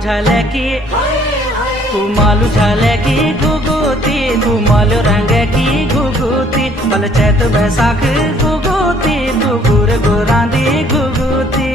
झाले की घुगुती तू मालू रंग की घुगुती बल चैत बैसाख घुगुती तू गुर गुरांदी घुगुती।